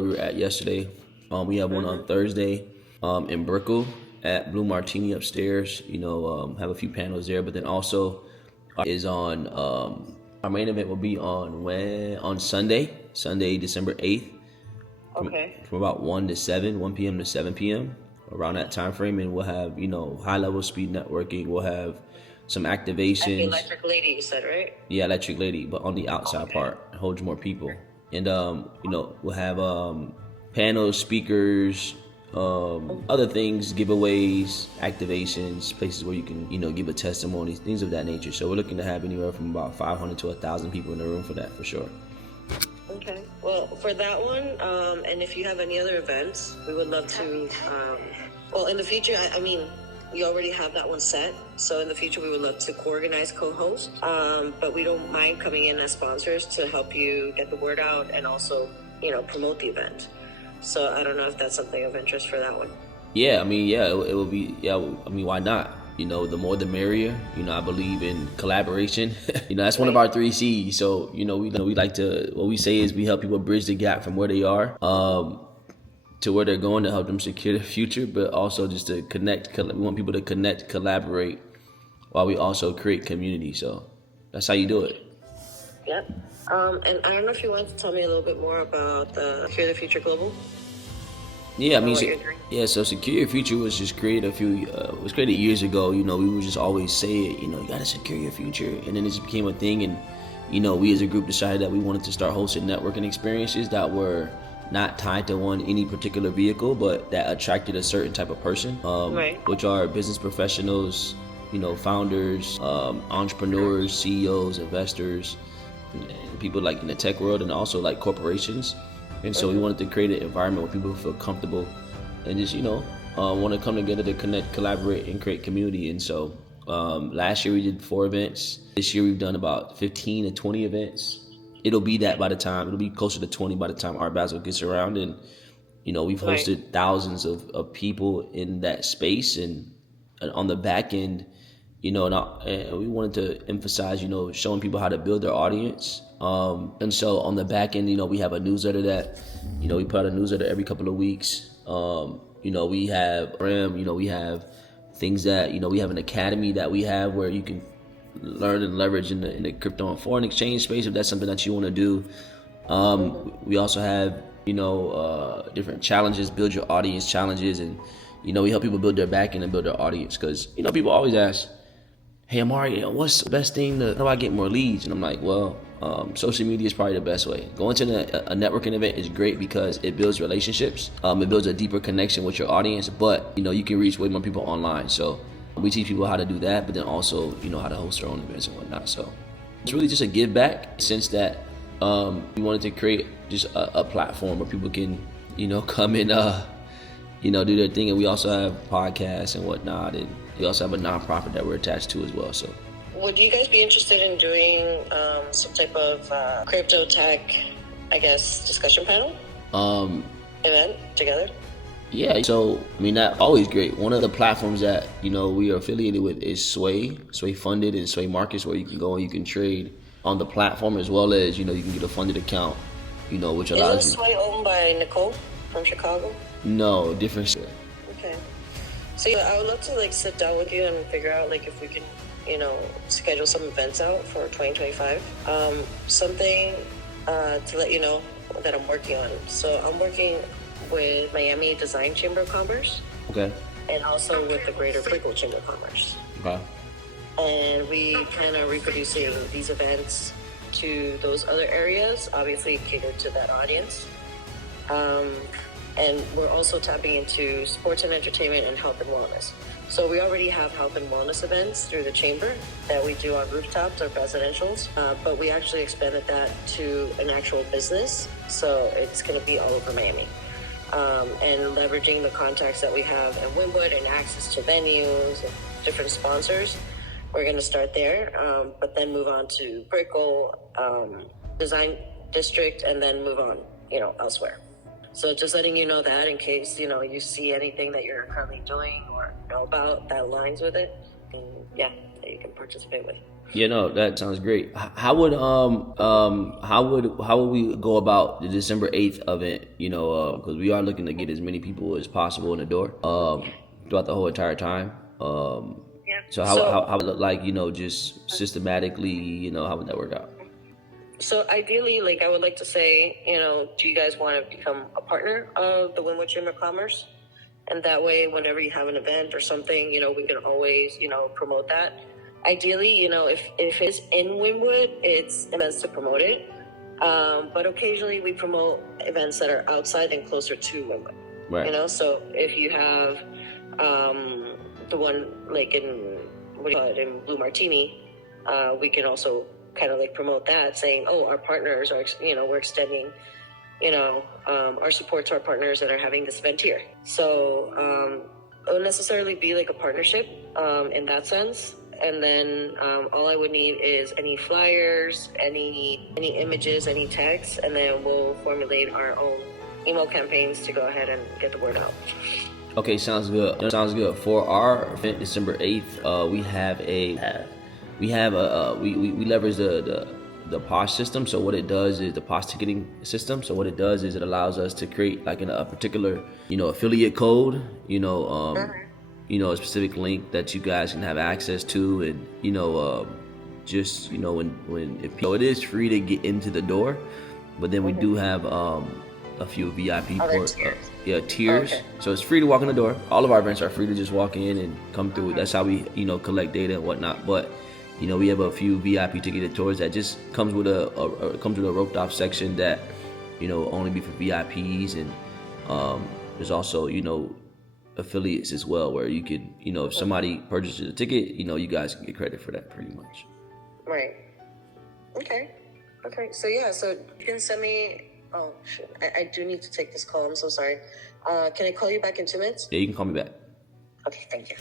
we were at yesterday. We have one on Thursday in Brickell at Blue Martini upstairs. Have a few panels there, but then also is on our main event will be on Sunday, December 8th. Okay. From about 1 p.m. to 7 p.m. around that time frame, and we'll have high level speed networking. We'll have some activations. Like the Electric Lady, you said, right? Yeah, Electric Lady, but on the outside part, it holds more people. And we'll have panels, speakers, other things, giveaways, activations, places where you can give a testimony, things of that nature. So we're looking to have anywhere from about 500 to 1,000 people in the room for that, for sure. Okay. Well, for that one, and if you have any other events, we would love to. In the future, I mean, we already have that one set. So in the future, we would love to co-organize, co-host. But we don't mind coming in as sponsors to help you get the word out and also, promote the event. So I don't know if that's something of interest for that one. Yeah, I mean, it will be. Yeah, I mean, why not? The more the merrier. I believe in collaboration. That's one of our 3 C's. So, we like to, what we say is we help people bridge the gap from where they are to where they're going, to help them secure their future, but also just to connect. We want people to connect, collaborate, while we also create community. So that's how you do it. Yep. And I don't know if you want to tell me a little bit more about the Secure the Future Global. Yeah, I mean, so Secure Your Future was just created was created years ago. We would just always say it, you gotta secure your future. And then it just became a thing. And, we as a group decided that we wanted to start hosting networking experiences that were not tied to any particular vehicle, but that attracted a certain type of person, which are business professionals, founders, entrepreneurs, CEOs, investors, and people like in the tech world, and also like corporations. And so we wanted to create an environment where people feel comfortable and just, want to come together to connect, collaborate, and create community. And so last year we did 4 events. This year we've done about 15 to 20 events. It'll be closer to 20 by the time Art Basel gets around. And, we've hosted thousands of people in that space. And on the back end, and we wanted to emphasize, showing people how to build their audience. And so on the back end, we have a newsletter that, we put out a newsletter every couple of weeks. We have we have things that, we have an academy that we have where you can learn and leverage in the crypto and foreign exchange space, if that's something that you want to do. We also have, different challenges, build your audience challenges. And, we help people build their back end and build their audience. Because, people always ask, hey, Amari, what's the best thing how do I get more leads? And I'm like, well, social media is probably the best way. Going to a networking event is great because it builds relationships. It builds a deeper connection with your audience, but you can reach way more people online. So we teach people how to do that, but then also how to host their own events and whatnot. So it's really just a give back, since that we wanted to create just a platform where people can come and do their thing. And we also have podcasts and whatnot, and we also have a nonprofit that we're attached to as well. So would you guys be interested in doing some type of crypto tech, discussion panel event together? Yeah, so I mean, that's always great. One of the platforms that we are affiliated with is Sway Funded and Sway Markets, where you can go and you can trade on the platform, as well as you can get a funded account, which allows you. Isn't Sway owned by Nicole from Chicago? No, different. Okay. So I would love to sit down with you and figure out if we can schedule some events out for 2025. Something to let you know that I'm working on. So I'm working with Miami Design Chamber of Commerce. Okay. And also with the Greater Brickell Chamber of Commerce. Okay. And we plan on reproducing these events to those other areas, obviously catered to that audience. And we're also tapping into sports and entertainment and health and wellness. So we already have health and wellness events through the chamber that we do on rooftops or residentials, but we actually expanded that to an actual business. So it's going to be all over Miami. And leveraging the contacts that we have in Wynnwood and access to venues and different sponsors. We're going to start there, but then move on to Brickell, Design District, and then move on, elsewhere. So just letting you know that in case, you see anything that you're currently doing or know about that aligns with it, and that you can participate with. Yeah, no, that sounds great. How would we go about the December 8th event? Because we are looking to get as many people as possible in the door throughout the whole entire time. Yeah. So how would it look like? Just systematically. How would that work out? So ideally, like I would like to say, do you guys want to become a partner of the Wynwood Chamber of Commerce? And that way, whenever you have an event or something, we can always, promote that. Ideally, if it's in Wynwood, it's events to promote it. But occasionally we promote events that are outside and closer to Wynwood. Right. So if you have the one like in in Blue Martini, we can also kind of like promote that, saying, "Oh, our partners are, we're extending, our support to our partners that are having this event here." So it won't necessarily be like a partnership in that sense. And then all I would need is any flyers, any images, any text, and then we'll formulate our own email campaigns to go ahead and get the word out. Okay, sounds good. Sounds good. For our event December 8th, we leverage the POS system. So what it does is the POS ticketing system. So what it does is it allows us to create like a particular affiliate code. A specific link that you guys can have access to, and it is free to get into the door, but then we do have a few VIP tiers. Okay. So it's free to walk in the door. All of our events are free to just walk in and come through. That's how we collect data and whatnot. But we have a few VIP ticketed tours that just comes with a roped off section that only be for VIPs, and there's also affiliates as well, where you could if somebody purchases a ticket, you guys can get credit for that pretty much. Right. Okay. So you can send me. Oh shit! I do need to take this call. I'm so sorry. Can I call you back in 2 minutes? Yeah, you can call me back. Okay, thank you.